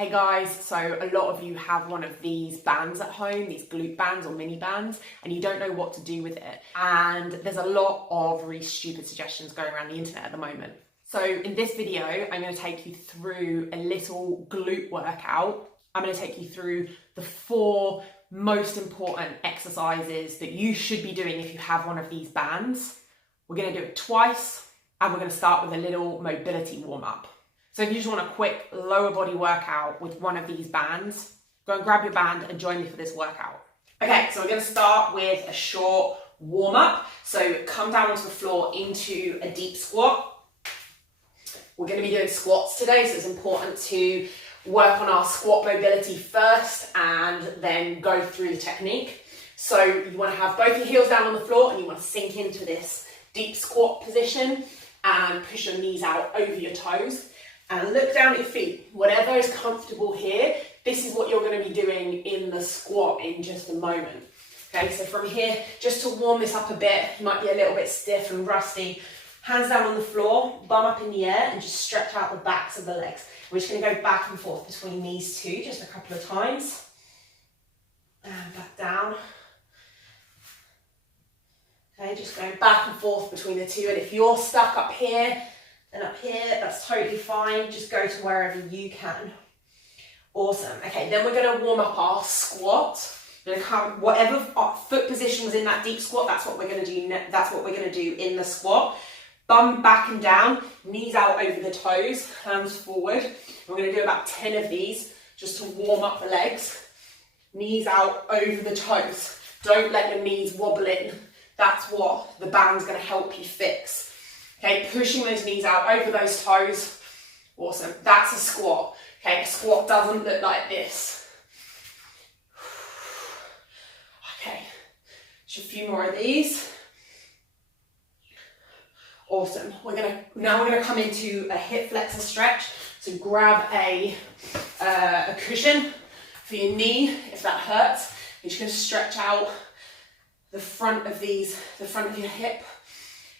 Hey guys, so a lot of you have one of these bands at home, these glute bands or mini bands, and you don't know what to do with it. And there's a lot of really stupid suggestions going around the internet at the moment. So in this video, I'm going to take you through a little glute workout. I'm going to take you through the 4 most important exercises that you should be doing if you have one of these bands. We're going to do it twice, and we're going to start with a little mobility warm-up. So if you just want a quick lower body workout with one of these bands, go and grab your band and join me for this workout. Okay, so we're going to start with a short warm-up. So come down onto the floor into a deep squat. We're going to be doing squats today, so it's important to work on our squat mobility first and then go through the technique. So you want to have both your heels down on the floor and you want to sink into this deep squat position and push your knees out over your toes. And look down at your feet. Whatever is comfortable here, this is what you're going to be doing in the squat in just a moment. Okay, so from here, just to warm this up a bit, you might be a little bit stiff and rusty. Hands down on the floor, bum up in the air, and just stretch out the backs of the legs. We're just going to go back and forth between these two just a couple of times. And back down. Okay, just going back and forth between the two. And if you're stuck up here, and up here, that's totally fine. Just go to wherever you can. Awesome. Okay, then we're going to warm up our squat. We're going to come, whatever our foot position was in that deep squat, that's what we're going to do. That's what we're going to do in the squat. Bum back and down, knees out over the toes, hands forward. We're going to do about 10 of these just to warm up the legs. Knees out over the toes. Don't let your knees wobble in. That's what the band's going to help you fix. Okay, pushing those knees out over those toes. Awesome. That's a squat. Okay, a squat doesn't look like this. Okay, just a few more of these. Awesome. Now we're gonna come into a hip flexor stretch. So grab a cushion for your knee if that hurts. You're just gonna stretch out the front of your hip.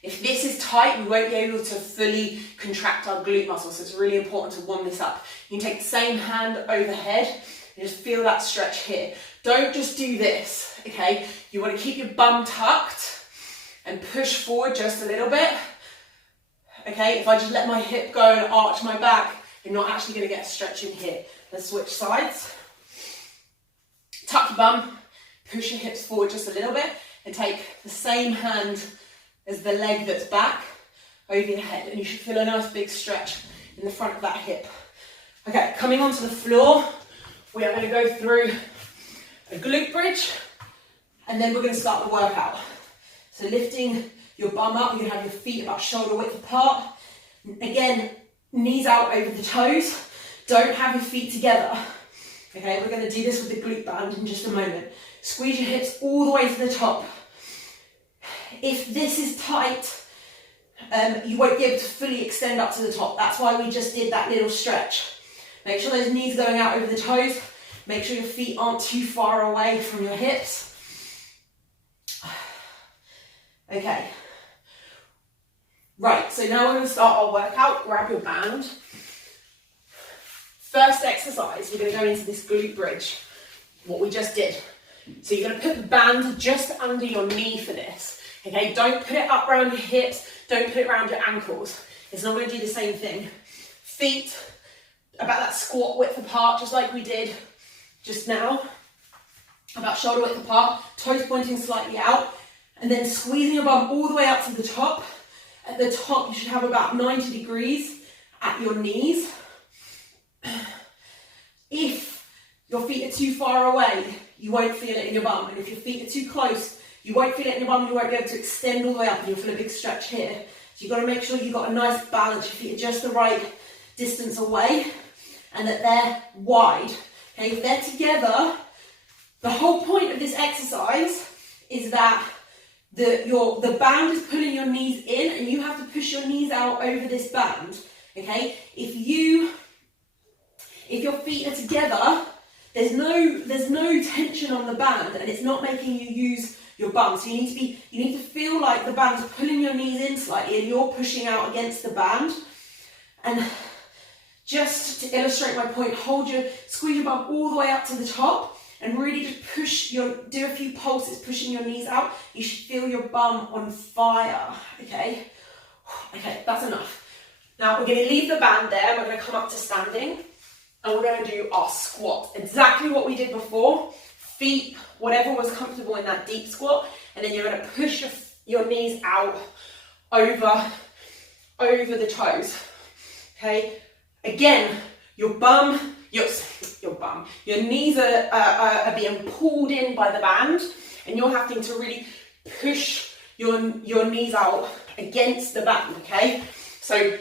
If this is tight, we won't be able to fully contract our glute muscles, so it's really important to warm this up. You can take the same hand overhead and just feel that stretch here. Don't just do this, okay? You want to keep your bum tucked and push forward just a little bit. Okay, if I just let my hip go and arch my back, you're not actually going to get a stretch in here. Let's switch sides. Tuck your bum, push your hips forward just a little bit, and take the same hand as the leg that's back over your head, and you should feel a nice big stretch in the front of that hip. Okay, coming onto the floor, we are going to go through a glute bridge, and then we're going to start the workout. So lifting your bum up, you're going to have your feet about shoulder width apart. Again, knees out over the toes. Don't have your feet together. Okay, we're going to do this with the glute band in just a moment. Squeeze your hips all the way to the top. If this is tight, you won't be able to fully extend up to the top. That's why we just did that little stretch. Make sure those knees going out over the toes. Make sure your feet aren't too far away from your hips. Okay. Right, so now we're going to start our workout. Grab your band. First exercise, we're going to go into this glute bridge, what we just did. So you're going to put the band just under your knee for this. Okay, don't put it up around your hips, don't put it around your ankles. It's not going to do the same thing. Feet about that squat width apart, just like we did just now. About shoulder width apart, toes pointing slightly out, and then squeezing your bum all the way up to the top. At the top, you should have about 90 degrees at your knees. If your feet are too far away, you won't feel it in your bum. And if your feet are too close, you won't feel it in your bum, you won't be able to extend all the way up, and you'll feel a big stretch here. So you've got to make sure you've got a nice balance, your feet are just the right distance away, and that they're wide. Okay, if they're together, the whole point of this exercise is that the band is pulling your knees in, and you have to push your knees out over this band. Okay, if your feet are together, there's no tension on the band, and it's not making you use your bum. So you need to feel like the band's pulling your knees in slightly, and you're pushing out against the band. And Just to illustrate my point, squeeze your bum all the way up to the top and really just do a few pulses, pushing your knees out. You should feel your bum on fire, okay? Okay, that's enough. Now we're going to leave the band there, we're going to come up to standing, and we're going to do our squat. Exactly what we did before, feet, whatever was comfortable in that deep squat, and then you're going to push your knees out over the toes, okay? Again, your knees are being pulled in by the band, and you're having to really push your knees out against the band, okay? So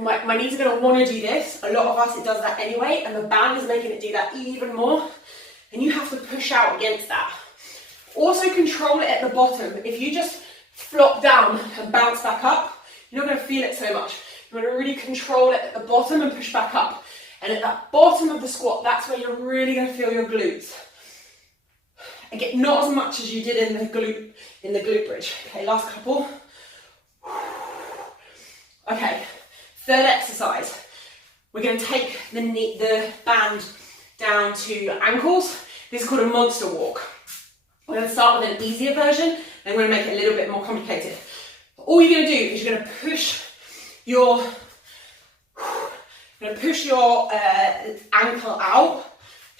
my knees are gonna wanna do this. A lot of us, it does that anyway, and the band is making it do that even more, and you have to push out against that. Also control it at the bottom. If you just flop down and bounce back up, you're not gonna feel it so much. You're gonna really control it at the bottom and push back up. And at that bottom of the squat, that's where you're really gonna feel your glutes. Again, not as much as you did in the glute bridge. Okay, last couple. Okay, third exercise. We're going to take the band down to ankles. This is called a monster walk. We're going to start with an easier version, and we're going to make it a little bit more complicated. All you're going to do is you're going to push your ankle out.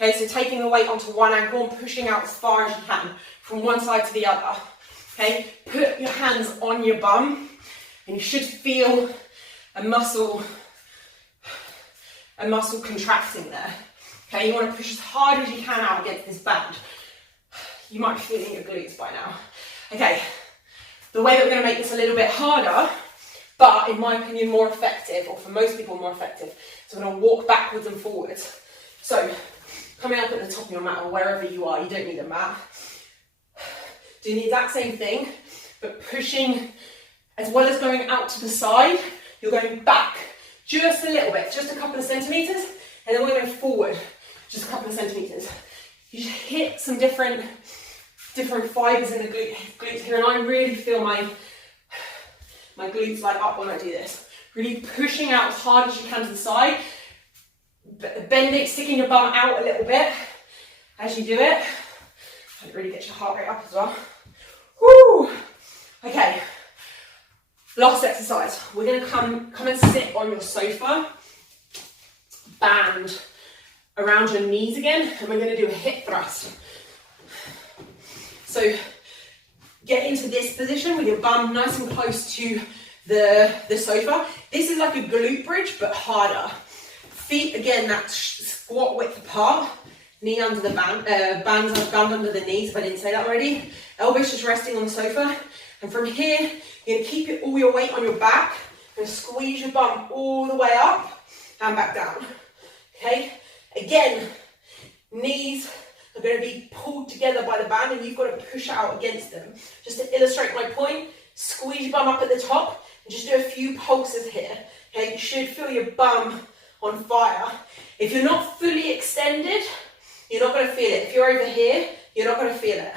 Okay, so taking the weight onto one ankle and pushing out as far as you can from one side to the other. Okay, put your hands on your bum, and you should feel a muscle contracting there. Okay, you want to push as hard as you can out against this band. You might be feeling your glutes by now. Okay, the way that we're going to make this a little bit harder, but in my opinion more effective, or for most people more effective, so we're going to walk backwards and forwards. So, coming up at the top of your mat or wherever you are, you don't need a mat. Doing the exact same thing, but pushing, as well as going out to the side, you're going back just a little bit, just a couple of centimetres, and then we're going forward just a couple of centimetres. You just hit some different fibres in the glutes here, and I really feel my glutes light up when I do this. Really pushing out as hard as you can to the side, bending, sticking your bum out a little bit as you do it. It really gets your heart rate up as well. Woo! Okay, last exercise. We're going to come and sit on your sofa, band around your knees again, and we're going to do a hip thrust. So get into this position with your bum nice and close to the sofa. This is like a glute bridge, but harder. Feet, again, that squat width apart. Knee under the band, band under the knees, if I didn't say that already. Elbows just resting on the sofa. And from here, you're going to keep all your weight on your back. You're going to squeeze your bum all the way up and back down. Okay? Again, knees are going to be pulled together by the band, and you've got to push out against them. Just to illustrate my point, squeeze your bum up at the top and just do a few pulses here. Okay? You should feel your bum on fire. If you're not fully extended, you're not going to feel it. If you're over here, you're not going to feel it.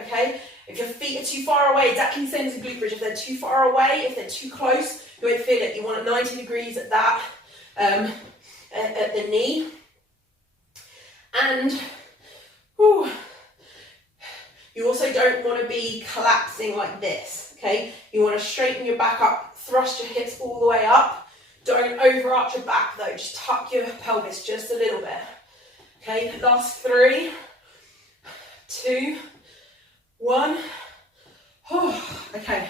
Okay? If your feet are too far away, exactly the same as a glute bridge. If they're too far away, if they're too close, you won't feel it. You want it 90 degrees at that, at the knee. And whew, you also don't want to be collapsing like this. Okay? You want to straighten your back up, thrust your hips all the way up. Don't overarch your back though, just tuck your pelvis just a little bit. Okay, last 3, 2, 1. Oh, okay,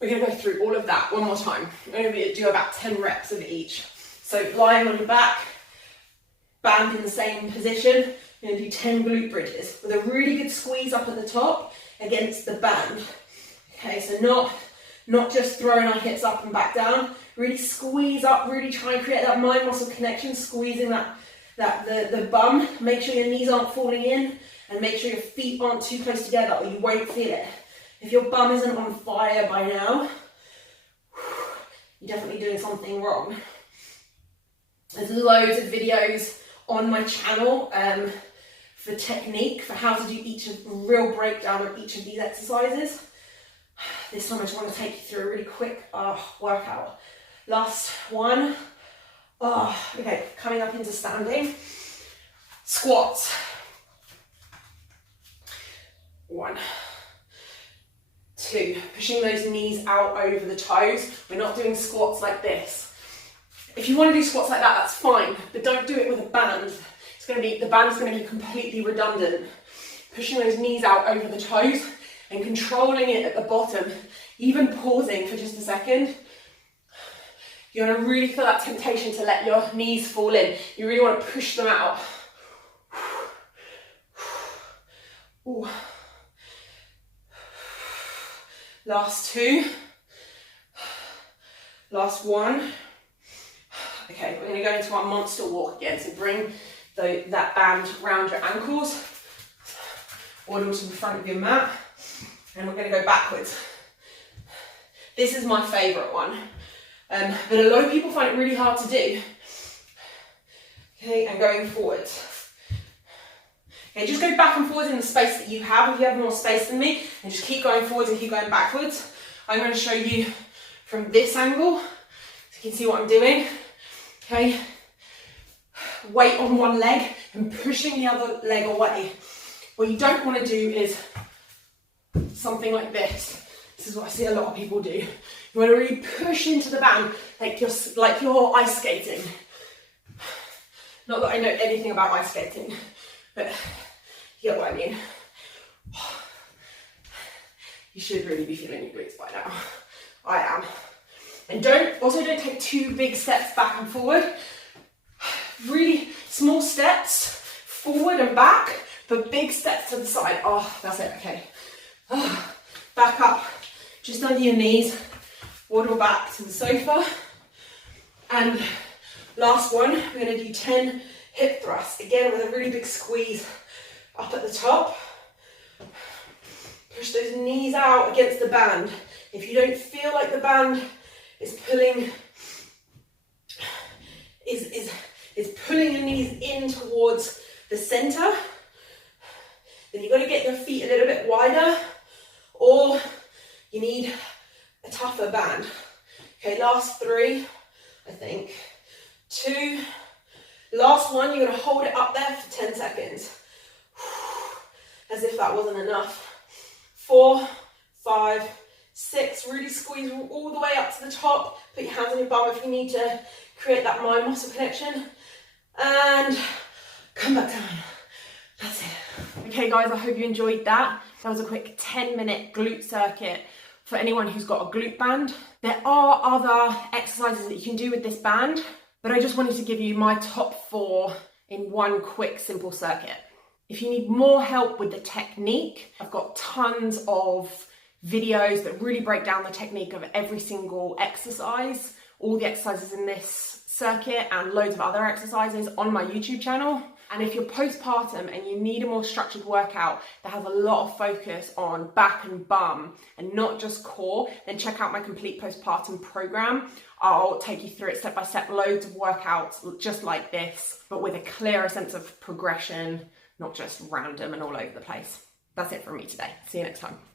we're going to go through all of that one more time. We're going to do about 10 reps of each. So lying on your back, band in the same position, you're going to do 10 glute bridges with a really good squeeze up at the top against the band. Okay, so not just throwing our hips up and back down, really squeeze up, really try and create that mind muscle connection, squeezing the bum. Make sure your knees aren't falling in, and make sure your feet aren't too close together or you won't feel it. If your bum isn't on fire by now, you're definitely doing something wrong. There's loads of videos on my channel for technique, for how to do real breakdown of each of these exercises. This time I just want to take you through a really quick workout. Last one. Oh, okay, coming up into standing. Squats. 1, 2, pushing those knees out over the toes. We're not doing squats like this. If you want to do squats like that, that's fine, but don't do it with a band. The band's going to be completely redundant. Pushing those knees out over the toes and controlling it at the bottom, even pausing for just a second. You want to really feel that temptation to let your knees fall in. You really want to push them out. Ooh. Last 2. Last 1. Okay, we're going to go into our monster walk again. So bring that band around your ankles, waddle to the front of your mat, and we're going to go backwards. This is my favourite one, but a lot of people find it really hard to do. Okay, and going forwards. Okay, just go back and forwards in the space that you have. If you have more space than me, and just keep going forwards and keep going backwards. I'm going to show you from this angle, so you can see what I'm doing. Okay, weight on one leg and pushing the other leg away. What you don't want to do is something like this. This is what I see a lot of people do. You want to really push into the band like you're ice skating. Not that I know anything about ice skating, but you get what I mean. You should really be feeling your glutes by now. I am. And don't take 2 big steps back and forward. Really small steps forward and back, but big steps to the side. Oh, that's it, okay. Oh, back up, just under your knees, waddle back to the sofa. And last one, we're gonna do 10 hip thrusts, again with a really big squeeze up at the top. Push those knees out against the band. If you don't feel like the band is pulling, is pulling your knees in towards the center, then you've got to get your feet a little bit wider, or you need a tougher band. Okay, last 3, I think. 2, last one, you're going to hold it up there for 10 seconds. As if that wasn't enough. 4, 5, 6, really squeeze all the way up to the top. Put your hands on your bum if you need to create that mind muscle connection. And come back down. That's it. Okay guys, I hope you enjoyed that. That was a quick 10-minute glute circuit for anyone who's got a glute band. There are other exercises that you can do with this band, but I just wanted to give you my top 4 in one quick, simple circuit. If you need more help with the technique, I've got tons of videos that really break down the technique of every single exercise, all the exercises in this circuit and loads of other exercises on my YouTube channel. And if you're postpartum and you need a more structured workout that has a lot of focus on back and bum and not just core, then check out my complete postpartum program. I'll take you through it step by step, loads of workouts just like this, but with a clearer sense of progression, not just random and all over the place. That's it from me today. See you next time.